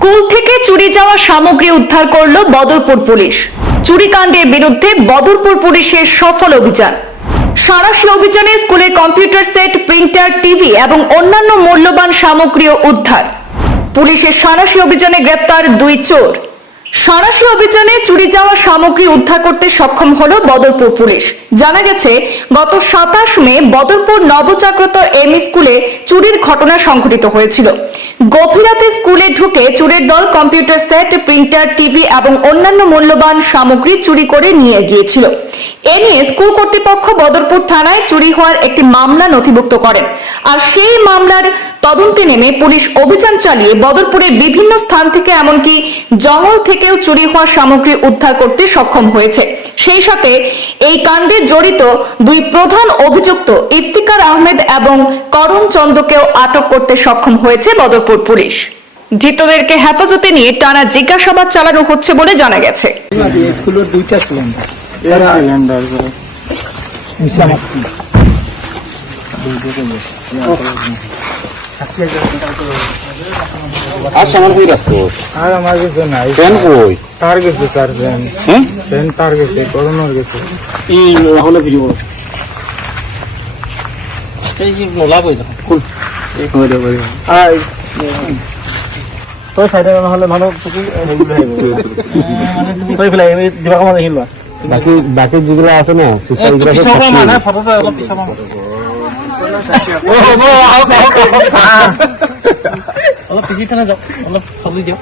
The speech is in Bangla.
স্কুল থেকে চুরি যাওয়া সামগ্রী উদ্ধার করল বদরপুর পুলিশ। চুরিকাণ্ডের বিরুদ্ধে বদরপুর পুলিশের সফল অভিযান। সাঁড়াশি অভিযানে স্কুলের কম্পিউটার সেট, প্রিন্টার, টিভি এবং অন্যান্য মূল্যবান সামগ্রীও উদ্ধার। পুলিশের সাঁড়াশি অভিযানে গ্রেপ্তার 2 চোর। সাঁড়াশি অভিযানে চুরি যাওয়া সামগ্রী উদ্ধার করতে সক্ষম হলো বদরপুর পুলিশ। জানা গেছে, গত 27 মে বদরপুর নবজাগ্রত এম স্কুলে চুরির ঘটনা সংঘটিত হয়েছিল। গভীর রাতে স্কুলে ঢুকে চোরের দল কম্পিউটার সেট, প্রিন্টার, টিভি এবং অন্যান্য মূল্যবান সামগ্রী চুরি করে নিয়ে গিয়েছিল। এ নিয়ে স্কুল কর্তৃপক্ষ বদরপুর থানায় চুরি হওয়ার একটি মামলা নথিভুক্ত করেন। আর সেই মামলার তদন্তে নেমে পুলিশ অভিযান চালিয়ে বদরপুরের বিভিন্ন স্থান থেকে এমনকি জঙ্গল থেকেও চুরি হওয়া সামগ্রী উদ্ধার করতে সক্ষম হয়েছে। সেই সাথে এই কাণ্ডে জড়িত 2 প্রধান অভিযুক্ত ইফতিকার আহমেদ এবং করণ চন্দ্রকেও আটক করতে সক্ষম হয়েছে বদরপুর পুলিশ। ধৃতদেরকে হেফাজতে নিয়ে টানা জিজ্ঞাসাবাদ চালানো হচ্ছে বলে জানা গেছে। স্কুলের 2টা সিলিন্ডার আর আমার কিছু নাই। তার গেছে স্যার, ফ্যান তার গেছে, করোনার গেছে। তোর সাইডে নহলে ভালো বাকি যেগুলো আছে না অলপ পিছিয়ে যাওক, অলপ চলি দিয়ক।